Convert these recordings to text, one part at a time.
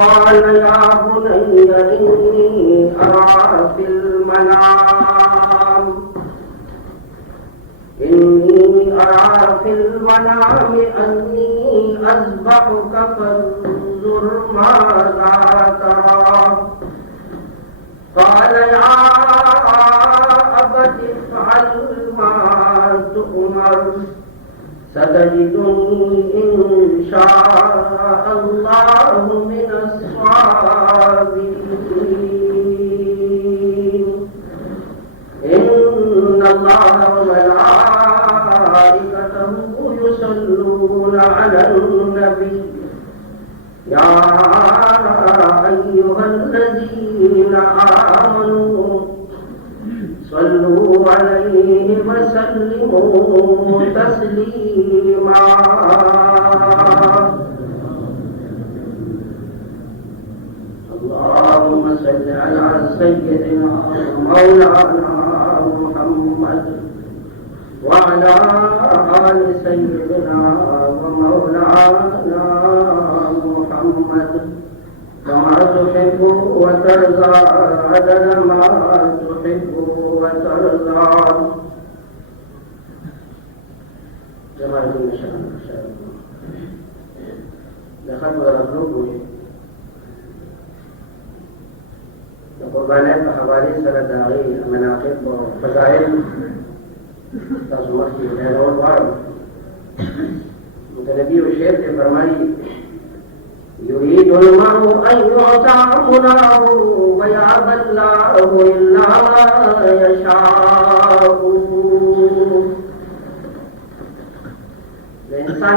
قال يا بني إني أرى في المنام أني أذبحك فانظر ماذا ترى قال يا أبت افعل ما تؤمر ستجدني إن شاء الله من الصابرين إن الله وملائكته يصلون على النبي يا أيها الذين آمنوا صلوا عليه وسلموا تسليما اللهم صل على سيدنا مولانا محمد وعلى آل سيدنا ومولانا محمد كما تحب وترضى عدد ما تحب وترضى جماعة المشاهد دخلت ورغلوه القربانات بحوالي سنة داغي مناقب وفضائل تصمت في الهيئة والوارد متنبي الشيخ فرماني يريد المرء أن يعطى مناه ويأبى الله إلا ما يشاء الإنسان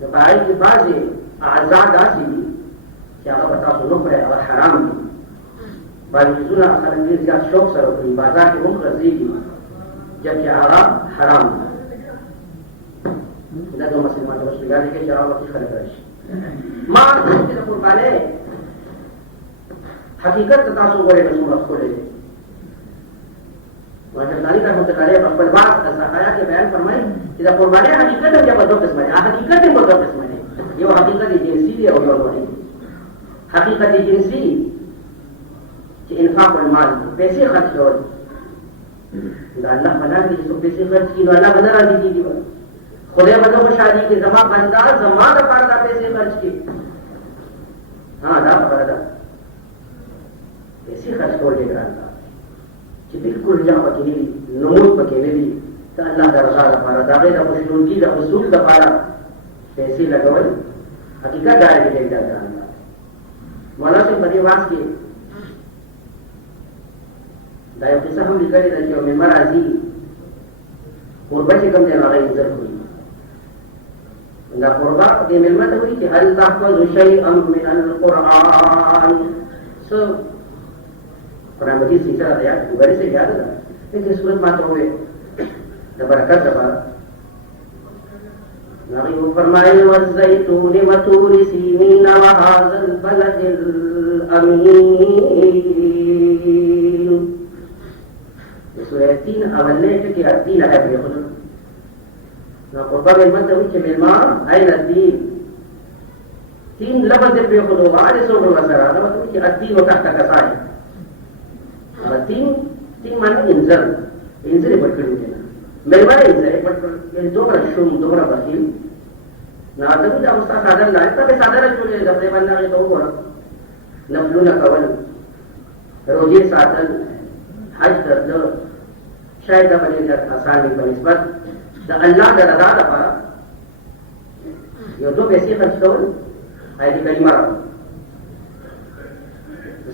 نو پای کې بعضې اعضا داسې دي چې هغه به تاسو نه خورئ، هغه حرام دي. بعضې څیزونه خلک ډېر زیات شوق سره وکړي، بازار کې هم خرڅېږي جبکې هغه حرام دي. دا د مسلمان د مسلمانۍ کې چې هغه وختي خلک راشي. ما چې د قربانۍ حقیقت ته تاسو وګورئ نو څومره ښکلی دی. ماشاءالله رحمت الله علیه په خپل باب الزکات کې بیان فرمایي چې د قربانۍ حقیقت هم په دوه قسمه دی. حقیقت هم په دوه قسمه دی. یو حقیقت جنسي دی او یو نوري. حقیقت جنسي چې انفاق المال پیسې خرڅ کول دا الله بنا دي چې پیسې خرڅ کړي نو الله بنا راځي کیږي. خدای به نو خوشالي کې زما بندا زما د پاره دا پیسې خرڅ کړي. ها دا خبره ده. پیسې خرڅ کول دې ګران چې بالکل جا پکې نه وي، نمود پکې نه وي، د الله د رضا لپاره، د هغې د خوشنودګي د حصول لپاره پیسې لګول حقیقت دا دی چې دا ګران ده. مولانا صاحب په دې واس کې دا یو قصه هم لیکلې ده چې یو مېلمه راځي، کوربه چې کوم دی نو هغه یې عزت کړي. دا کوربه دې مېلمه ته وایي چې هل تحفظ شیئا من القرآن. څه قرآن مجید سے چلا یاد گزارے سے یاد ہے لیکن صورت ماتا ہوئے برکت دبا نبی فرمائے والزیتون وطور سینین وهذا البلد الامین. سورہ 3 اولنے کہ الدین ہے بے خود نہ قربہ میں مت ہوئی کہ مہمان این الدین 3 لفظ بے خود وارث و وسرا نہ ہوئی کہ الدین تحت کسائے. تین معنی انزل انزل پټ کړی دی. مېلمانه انزل پټ کړی دومره شوم دومره بخیل نه ادب دا استاد ساده نه ته ساده راځولې د خپل باندې ته وګوره نفلونه کول روزي ساتل حج ترلو شاید د باندې د اسانۍ په نسبت د الله د رضا لپاره یو دوه پیسې خرڅ کول آیت کریمه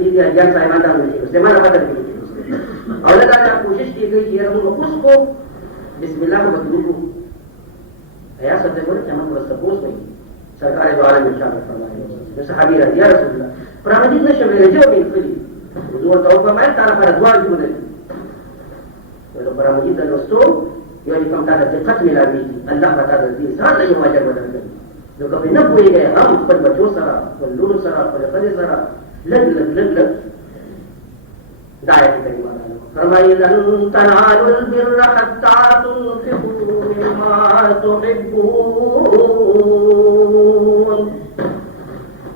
دي اجازه صاحبان ته دي دوسته ما نه پاتې دي اول دا کوشش کیږي چې موږ اوس کو بسم الله مطلوب ایا څه ته ورته موږ سپوس وي سرکار دواره ان شاء الله فرمایي نو صحابي رضی الله رسول الله پرمجید نشه ویل جو به کړی حضور ته په مای تعالی پر دعا جوړه ولو پرمجید د دوستو یو کوم تا د ختم ملابي الله تعالی دې ځان له یو اجر ورکړي. نو کبھی نہ پوئے گئے ہم پر بچوں سرا پر لون سرا پر خدے سرا لگ لگ لگ لگ دائرہ کریمہ فرمائے لن تنالوا البر حتى تنفقوا مما تحبون.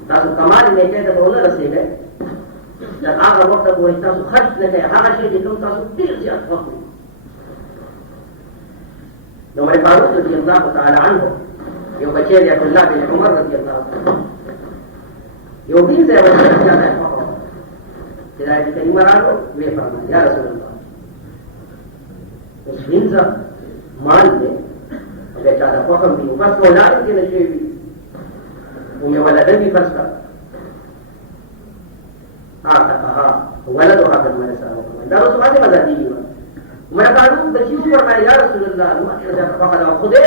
تاسو کمال نے کہتے ہیں نہ رسے گئے جب آخر وقت وہ تاسو خرچ نہ کرے ہر شے جو تاسو دیر زیادہ وقت عمر فاروق رضی اللہ تعالی عنہ یو بچے دی عبداللہ بن عمر رضی اللہ عنہ یو دین سے وجہ جاتا ہے ہدایت کریمہ راغو وی فرمایا یا رسول اللہ اس ہنزا مال دے بیچا دا فخم بھی بس کو اولاد کے نشے بھی انہیں ولدن بھی فرض کا آتا ولد و حافظ میرے ساتھ دا رسول اللہ مزا دی میں قانون بچیوں فرمایا یا رسول اللہ فخد خدے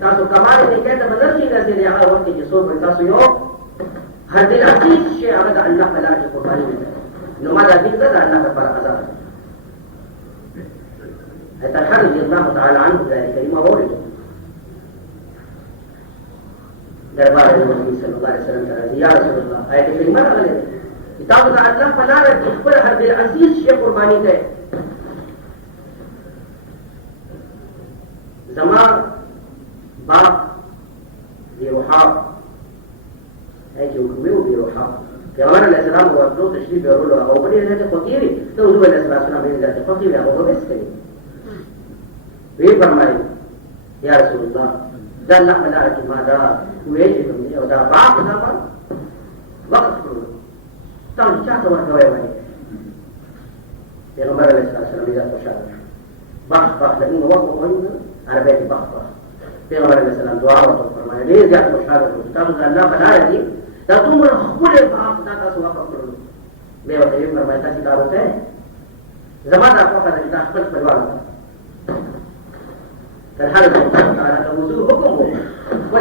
تاسو کمال نه کېته بدل شي داسې دی هغه وخت چې څوک تاسو یو هر دل عزیز شي هغه د الله په لار کې قرباني وکړي نو ما دا دین ده د الله لپاره آزاد حتی خرج الله تعالی عنه ذلك کریمه وورد دربار نبی صلی الله علیه وسلم ته یا رسول الله آیت کریمه راغلې تاسو د الله په لار کې خپل هر دل عزیز شي قرباني کړئ. زما باپ بیروحاب ہے جو کمیو بیروحاب پیغمبر علیہ السلام کو اپنو تشریف بیرولو او بڑی رضایت فقیری تو حضور علیہ السلام بڑی رضایت فقیری او بس کری وی فرمائی یا رسول اللہ دا اللہ مدارکی مادا ویجی تمہیں او دا باپ دا پر وقت کرو تاو چاہتا ورکوئے وانی پیغمبر علیہ السلام رضایت خوشا بخت بخت لگن وقت وقت عربیت بخت بخت پیغمبر علیہ السلام دعا ورته فرمایي ډېر زیات خوشاله شو تاسو د الله په لاره کې دا دومره ښکلی باغ دا تاسو وقف کړلو. بیا ورته یې فرمایي تاسې کار وکړئ زما دا خوښه ده چې دا خپل خپلوان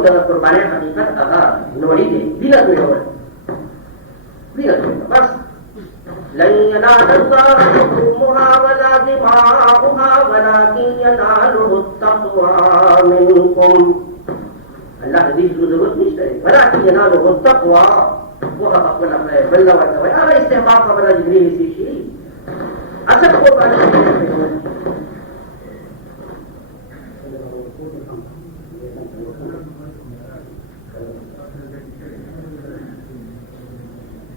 dalam perubahan hakikat agak nori deh bila tu orang bas lan yanalullah muha wala dima'uha walakin yanaluhu taqwa minkum Allah hadis disebut mesti walakin yanaluhu taqwa wa aqwal amri balla wa tawai ada istihbab kepada Jibril sisi asal perubahan